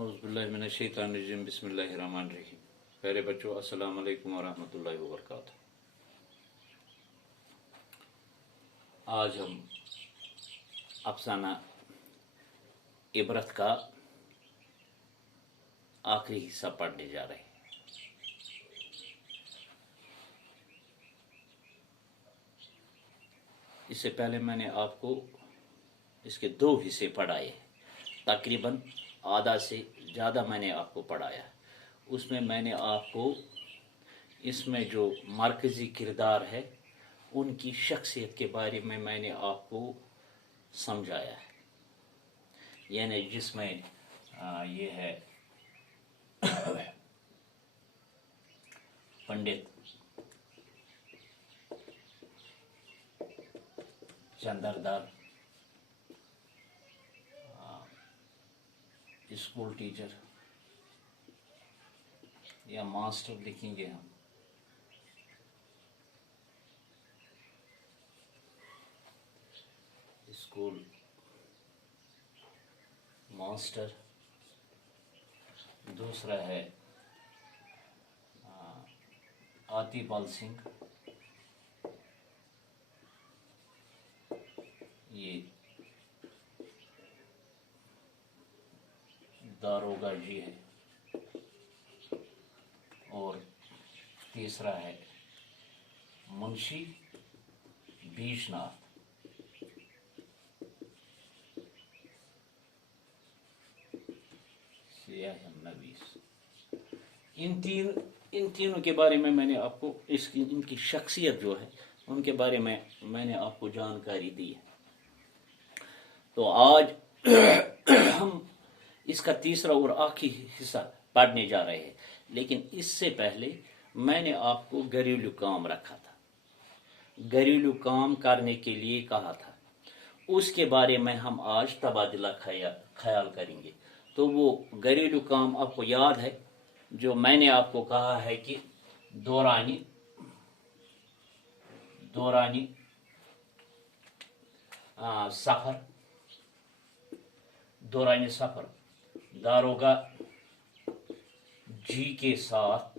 औज़ुबिल्लाहिमिनश्शैतानिर्रजीम बिस्मिल्लाहिर्रहमानिर्रहीम। प्यारे बच्चों, अस्सलाम वालेकुम वरहमतुल्लाहि वबरकातुहू। आज हम अफसाना इबरत का आखिरी हिस्सा पढ़ने जा रहे हैं। इससे पहले मैंने आपको इसके दो हिस्से पढ़ाए हैं, तकरीबन आधा से ज़्यादा मैंने आपको पढ़ाया। उसमें मैंने आपको इसमें जो मरकज़ी किरदार है उनकी शख्सियत के बारे में मैंने आपको समझाया है। यानी जिसमें ये है पंडित चंदरदार, स्कूल टीचर या मास्टर लिखेंगे हम, स्कूल मास्टर। दूसरा है आतिबाल सिंह, ये दारोगा जी है। और तीसरा है मुंशी बीशनाथ। इन तीनों के बारे में मैंने आपको इनकी शख्सियत जो है उनके बारे में मैंने आपको जानकारी दी है। तो आज हम इसका तीसरा और आखिरी हिस्सा पढ़ने जा रहे हैं, लेकिन इससे पहले मैंने आपको घरेलू काम रखा था, घरेलू काम करने के लिए कहा था, उसके बारे में हम आज तबादला ख्याल करेंगे। तो वो घरेलू काम आपको याद है जो मैंने आपको कहा है कि दौरानी सफर दारोगा जी के साथ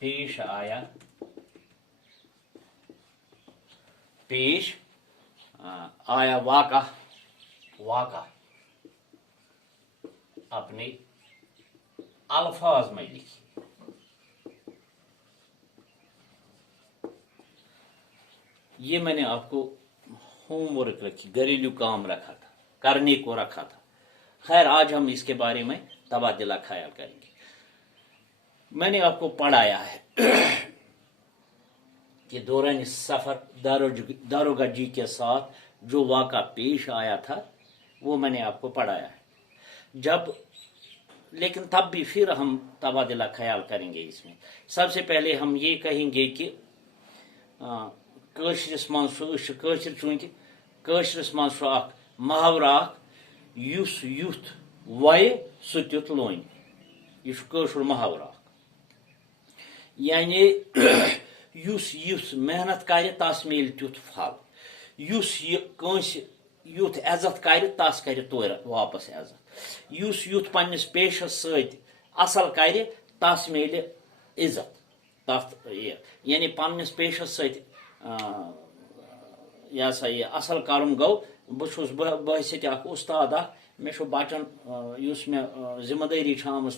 पेश आया वाका अपने अल्फाज में लिखी। ये मैंने आपको होमवर्क रखी, घरेलू काम रखा था, करने को रखा था। खैर, आज हम इसके बारे में तबादला ख्याल करेंगे। मैंने आपको पढ़ाया है कि दौरान सफर दारोगा जी के साथ जो वाक़ा पेश आया था वो मैंने आपको पढ़ाया है। लेकिन तब भी फिर हम तबादला ख्याल करेंगे। इसमें सबसे पहले हम ये कहेंगे कि कशरस मज मुहावरा युस युथ वय सु त्युथ लोन। यह कशुर मुहावरा, यानी युस युथ मेहनत कर तस मिल त्युथ फल, युस युथ इज्जत कर तस कर तोर वापस इज्जत, युस युथ पन्निस पेशस सत असल कर तस मिल इज्जत। यानी पन्निस पेशस सत यह सा ये असल करम गो बहसित उस्ताद मे बचन मे जिम्मेदारी आम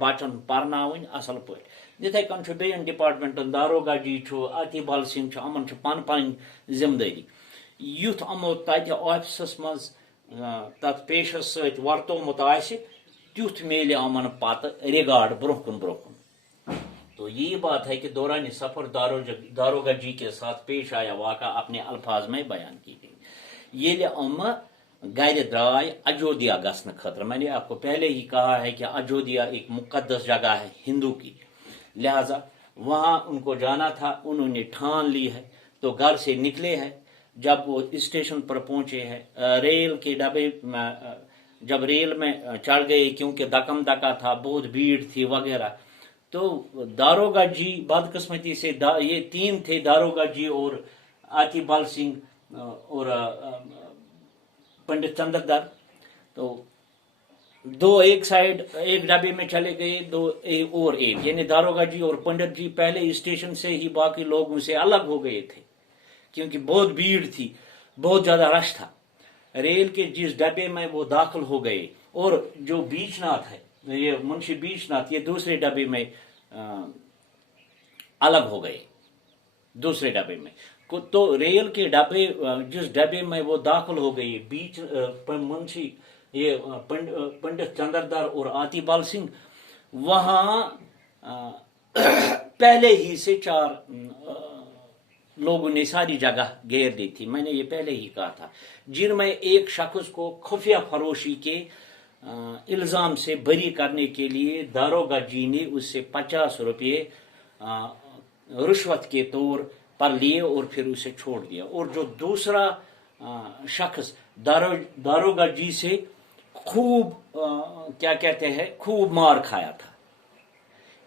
बचन पर्न असल पे। इथे कन बेन डिपार्टमेंटन दारोगा जी अतिबाल सिंह अमन पन पन जिम्मेदारी। युथ अमो तत ऑफिसस मज तथ पेशस सत वर्तोमुत तुथ मिले अमन पत रिगार्ड ब्रोह। तो ये बात है कि दौरान सफर दारोगा जी के साथ पेश आया वाक़ा अपने अल्फाज में बयान की गई। ये घर द्राय अयोध्या गसन खतर। मैंने आपको पहले ही कहा है कि अयोध्या एक मुकद्दस जगह है हिंदू की, लिहाजा वहाँ उनको जाना था, उन्होंने ठान ली है। तो घर से निकले हैं, जब वो स्टेशन पर पहुंचे हैं, रेल के डब्बे जब रेल में चढ़ गए, क्योंकि दकम दका था, बहुत भीड़ थी वगैरह, तो दारोगा जी बदकिस्मती से ये तीन थे, दारोगा जी और आतिबाल सिंह और पंडित चंद्रदार। तो दो एक साइड एक डब्बे में चले गए, दो और एक, यानी दारोगा जी और पंडित जी पहले स्टेशन से ही बाकी लोगों से अलग हो गए थे, क्योंकि बहुत भीड़ थी, बहुत ज्यादा रश था। रेल के जिस डब्बे में वो दाखिल हो गए, और जो बीचनाथ है, ये मुंशी बीचनाथ, ये दूसरे डब्बे में अलग हो गए, दूसरे डब्बे में। तो रेल के डब्बे, जिस डब्बे में वो दाखिल हो गई, बीच मुंशी ये पंडित चंद्रधर और आतिबाल सिंह, वहां पहले ही से चार लोगों ने सारी जगह घेर दी थी, मैंने ये पहले ही कहा था, जिनमें एक शख्स को खुफिया फरोशी के इल्जाम से बरी करने के लिए दारोगा जी ने उससे 50 रुपये रिश्वत के तौर पर लिए और फिर उसे छोड़ दिया। और जो दूसरा शख्स दारोगा जी से खूब क्या कहते हैं, खूब मार खाया था।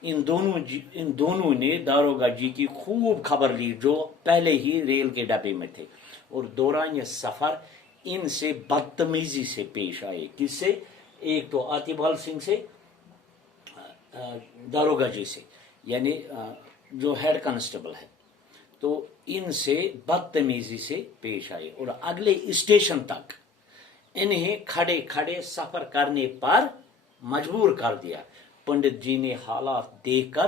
इन दोनों ने दारोगा जी की खूब खबर ली, जो पहले ही रेल के डब्बे में थे, और दौरान ये सफर इनसे बदतमीजी से पेश आए। किससे? एक तो आतिबाल सिंह से, दारोगा जी से, यानी जो हेड कांस्टेबल है, तो इनसे बदतमीजी से पेश आए और अगले स्टेशन तक इन्हें खड़े खड़े सफर करने पर मजबूर कर दिया। पंडित जी ने हालात देखकर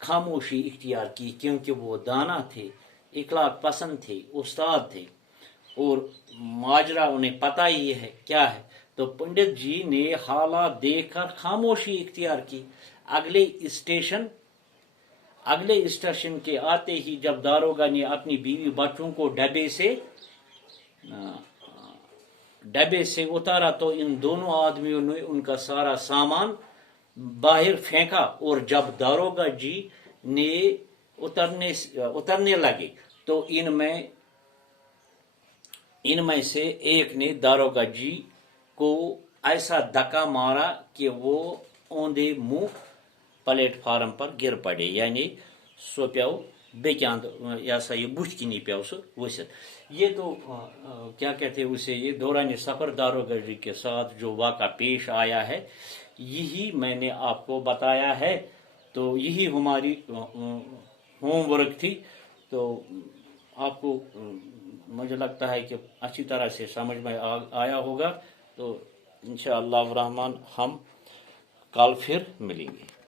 खामोशी इख्तियार की, क्योंकि वो दाना थे, इखलाक पसंद थे, उस्ताद थे, और माजरा उन्हें पता ही है क्या है। तो पंडित जी ने हालात देखकर खामोशी इख्तियार की। अगले स्टेशन के आते ही जब दारोगा ने अपनी बीवी बच्चों को डब्बे से उतारा, तो इन दोनों आदमियों ने उनका सारा सामान बाहर फेंका, और जब दारोगा जी ने उतरने लगे, तो इनमें से एक ने दारोगा जी को ऐसा धक्का मारा कि वो औंधे मुंह प्लेटफार्म पर गिर पड़े, यानी सो प्यो बेक्यांद या सा ये बुझ की नहीं प्यो सो वसित। ये तो क्या कहते हैं उसे, ये दौरान सफर दारोगा जी के साथ जो वाक़ा पेश आया है, यही मैंने आपको बताया है। तो यही हमारी होमवर्क थी। तो आपको मुझे लगता है कि अच्छी तरह से समझ में आया होगा। तो इंशाअल्लाह रहमान हम कल फिर मिलेंगे।